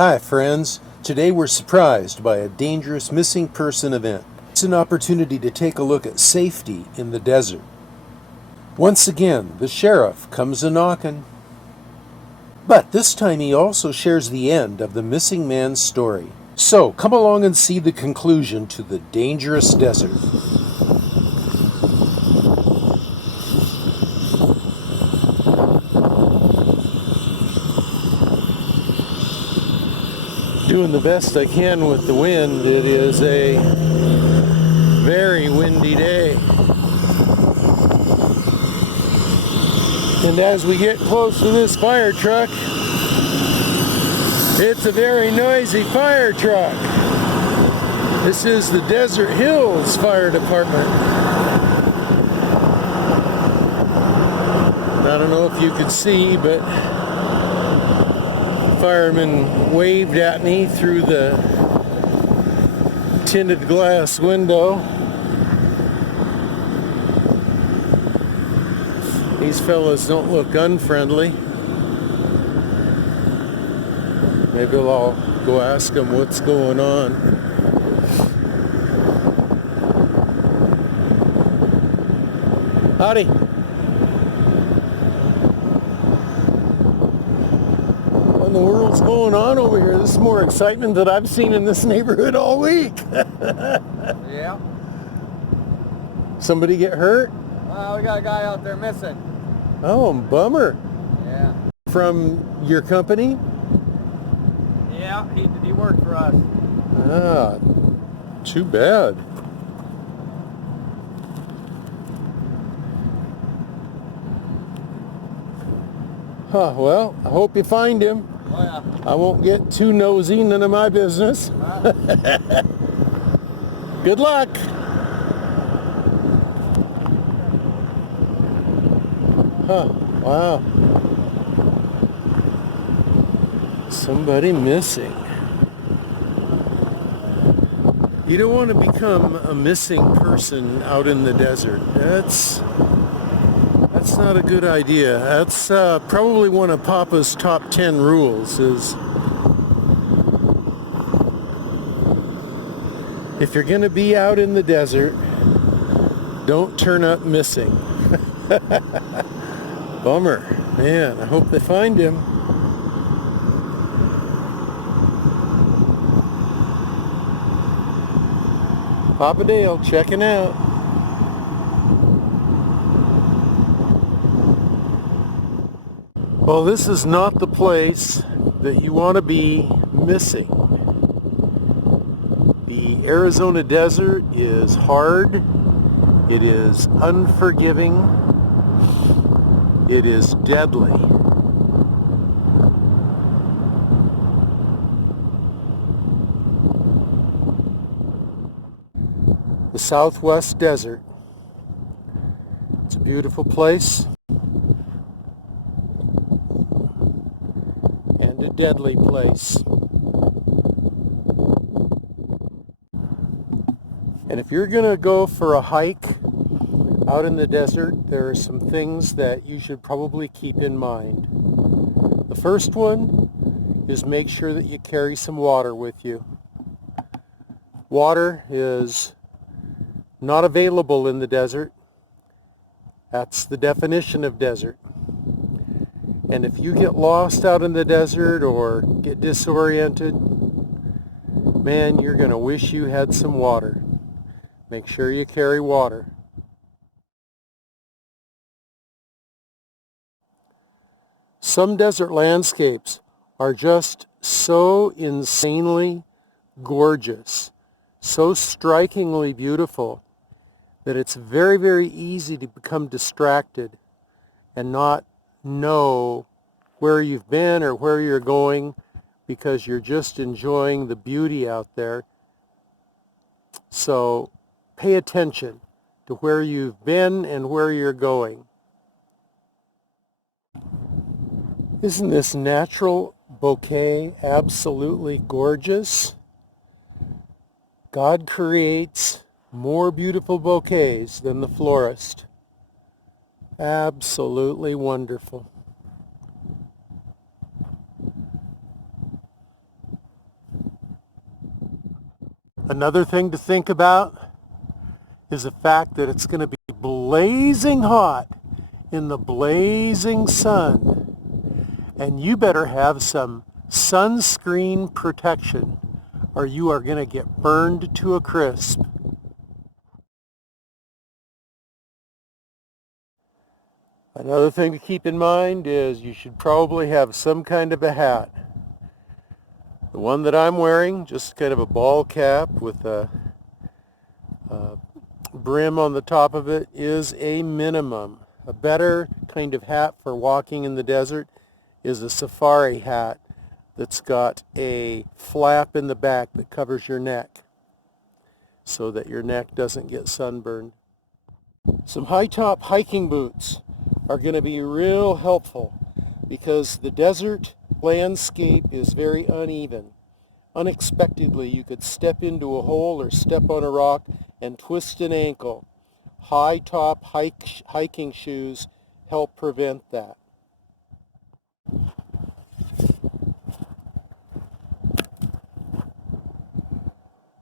Hi friends, today we're surprised by a dangerous missing person event. It's an opportunity to take a look at safety in the desert. Once again, the sheriff comes a-knockin'. But this time he also shares the end of the missing man's story. So come along and see the conclusion to the dangerous desert. Doing the best I can with the wind. It is a very windy day. And as we get close to this fire truck, it's a very noisy fire truck. This is the Desert Hills Fire Department. I don't know if you could see, but fireman waved at me through the tinted glass window. These fellas don't look unfriendly. Maybe I'll go ask them what's going on. Howdy. What in the world's going on over here? This is more excitement than I've seen in this neighborhood all week. Yeah. Somebody get hurt? We got a guy out there missing. Oh, bummer. Yeah. From your company? Yeah, he worked for us. Ah, too bad. Huh, well, I hope you find him. Oh yeah. I won't get too nosy, none of my business. Good luck. Huh, wow. Somebody missing. You don't want to become a missing person out in the desert. That's not a good idea. That's probably one of Papa's top 10 rules is if you're going to be out in the desert, don't turn up missing. Bummer. Man, I hope they find him. Papa Dale checking out. Well, this is not the place that you want to be missing. The Arizona desert is hard. It is unforgiving. It is deadly. The Southwest Desert. It's a beautiful place and a deadly place. And if you're going to go for a hike out in the desert, there are some things that you should probably keep in mind. The first one is make sure that you carry some water with you. Water is not available in the desert. That's the definition of desert. And if you get lost out in the desert or get disoriented, man, you're going to wish you had some water. Make sure you carry water. Some desert landscapes are just so insanely gorgeous, so strikingly beautiful, that it's very, very easy to become distracted and not know where you've been or where you're going because you're just enjoying the beauty out there. So pay attention to where you've been and where you're going. Isn't this natural bouquet absolutely gorgeous? God creates more beautiful bouquets than the florist. Absolutely wonderful. Another thing to think about is the fact that it's going to be blazing hot in the blazing sun. And you better have some sunscreen protection or you are going to get burned to a crisp. Another thing to keep in mind is you should probably have some kind of a hat. The one that I'm wearing, just kind of a ball cap with a brim on the top of it, is a minimum. A better kind of hat for walking in the desert is a safari hat that's got a flap in the back that covers your neck so that your neck doesn't get sunburned. Some high-top hiking boots are going to be real helpful because the desert landscape is very uneven. Unexpectedly, you could step into a hole or step on a rock and twist an ankle. High-top hiking shoes help prevent that.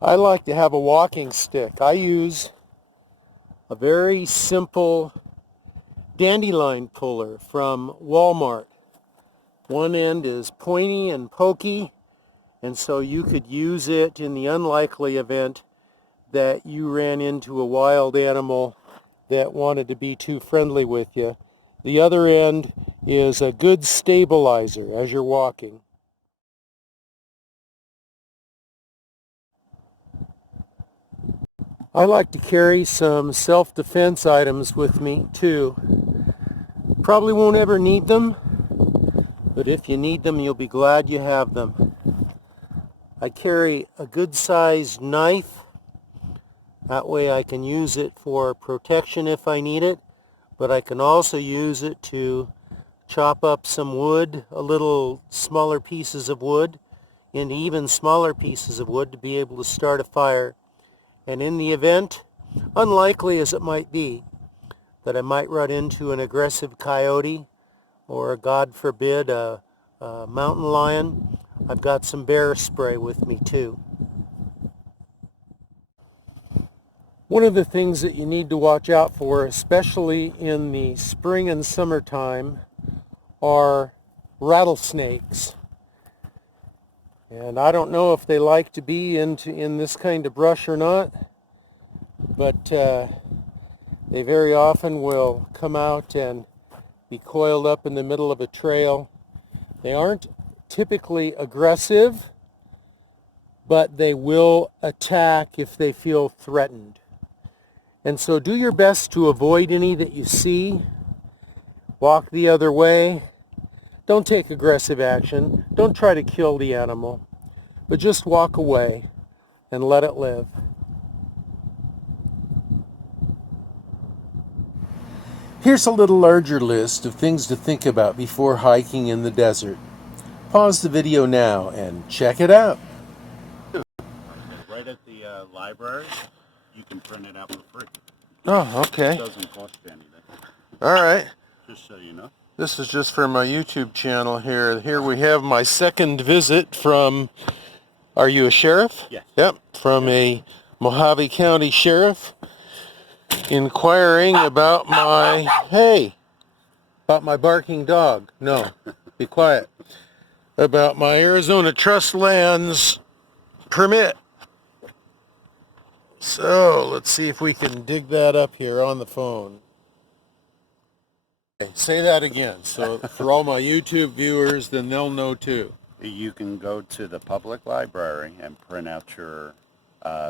I like to have a walking stick. I use a very simple dandelion puller from Walmart. One end is pointy and pokey, and so you could use it in the unlikely event that you ran into a wild animal that wanted to be too friendly with you. The other end is a good stabilizer as you're walking. I like to carry some self-defense items with me too. Probably won't ever need them, but if you need them, you'll be glad you have them. I carry a good-sized knife. That way I can use it for protection if I need it, but I can also use it to chop up some wood, a little smaller pieces of wood, into even smaller pieces of wood to be able to start a fire. And in the event, unlikely as it might be, that I might run into an aggressive coyote or, God forbid, a mountain lion, I've got some bear spray with me too. One of the things that you need to watch out for, especially in the spring and summertime, are rattlesnakes. And I don't know if they like to be in this kind of brush or not, but they very often will come out and be coiled up in the middle of a trail. They aren't typically aggressive, but they will attack if they feel threatened. And so do your best to avoid any that you see. Walk the other way. Don't take aggressive action. Don't try to kill the animal, but just walk away and let it live. Here's a little larger list of things to think about before hiking in the desert. Pause the video now and check it out. Right at the library, you can print it out for free. Oh, okay. It doesn't cost you anything. All right. Just so you know. This is just for my YouTube channel here. Here we have my second visit from, are you a sheriff? Yes. Yep, from a Mojave County sheriff inquiring about my, about my barking dog. No, be quiet. About my Arizona Trust Lands permit. So let's see if we can dig that up here on the phone. Okay, say that again. So for all my YouTube viewers, then they'll know too. You can go to the public library and print out your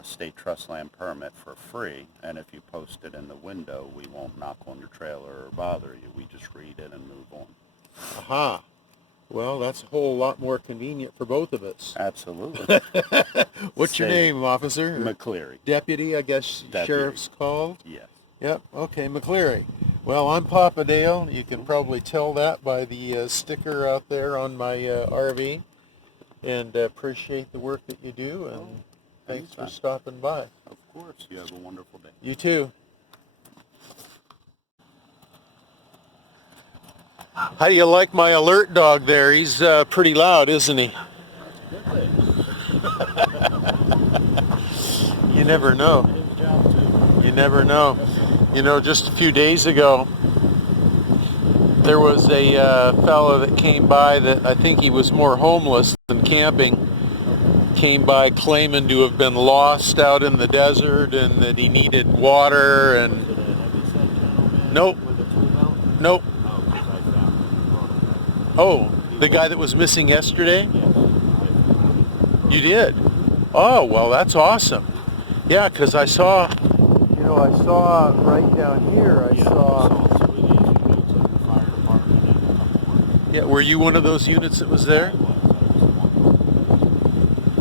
state trust land permit for free. And if you post it in the window, we won't knock on your trailer or bother you. We just read it and move on. Aha. Well, that's a whole lot more convenient for both of us. Absolutely. What's your name, officer? McCleary. Deputy, I guess. Deputy. Sheriff's called? Yes. Yep, okay, McCleary. Well, I'm Papa Dale. You can probably tell that by the sticker out there on my RV. And appreciate the work that you do, and thanks for stopping by. Of course. You have a wonderful day. You too. How do you like my alert dog there? He's pretty loud, isn't he? You never know. His job too. You never know. You know, just a few days ago, there was a fellow that came by that I think he was more homeless than camping. Came by claiming to have been lost out in the desert and that he needed water and... Was it a heavyset gentleman Nope. with a tool belt? Nope. Oh, 'cause I found him. Oh, the guy that was missing yesterday? Yes, I found him. You did? Oh, well, that's awesome. Yeah, because I saw, you know, I saw right down here, I Yeah, saw... we saw two of these units of the fire department and a couple more. Yeah, were you one of those units that was there? I was one.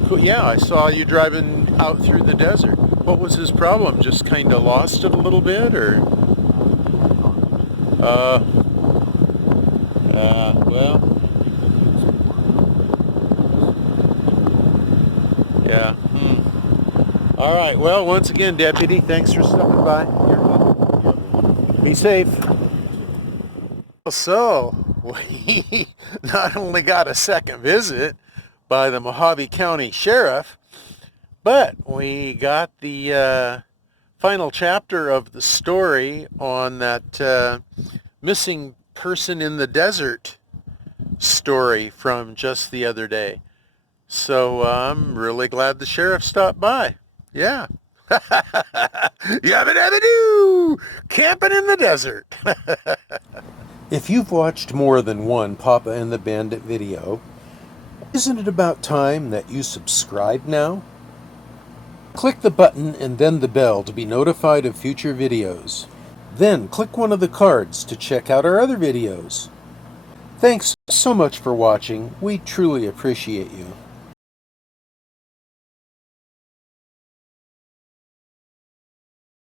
Cool. Yeah, I saw you driving out through the desert. What was his problem? Just kind of lost it a little bit, or? Well, yeah. All right. Well, once again, Deputy, thanks for stopping by. Be safe. So, we not only got a second visit by the Mojave County Sheriff, but we got the final chapter of the story on that missing person in the desert story from just the other day. So I'm really glad the sheriff stopped by. Yeah. Yabba dabba doo! Camping in the desert. If you've watched more than one Papa and the Bandit video, isn't it about time that you subscribe now? Click the button and then the bell to be notified of future videos. Then click one of the cards to check out our other videos. Thanks so much for watching. We truly appreciate you.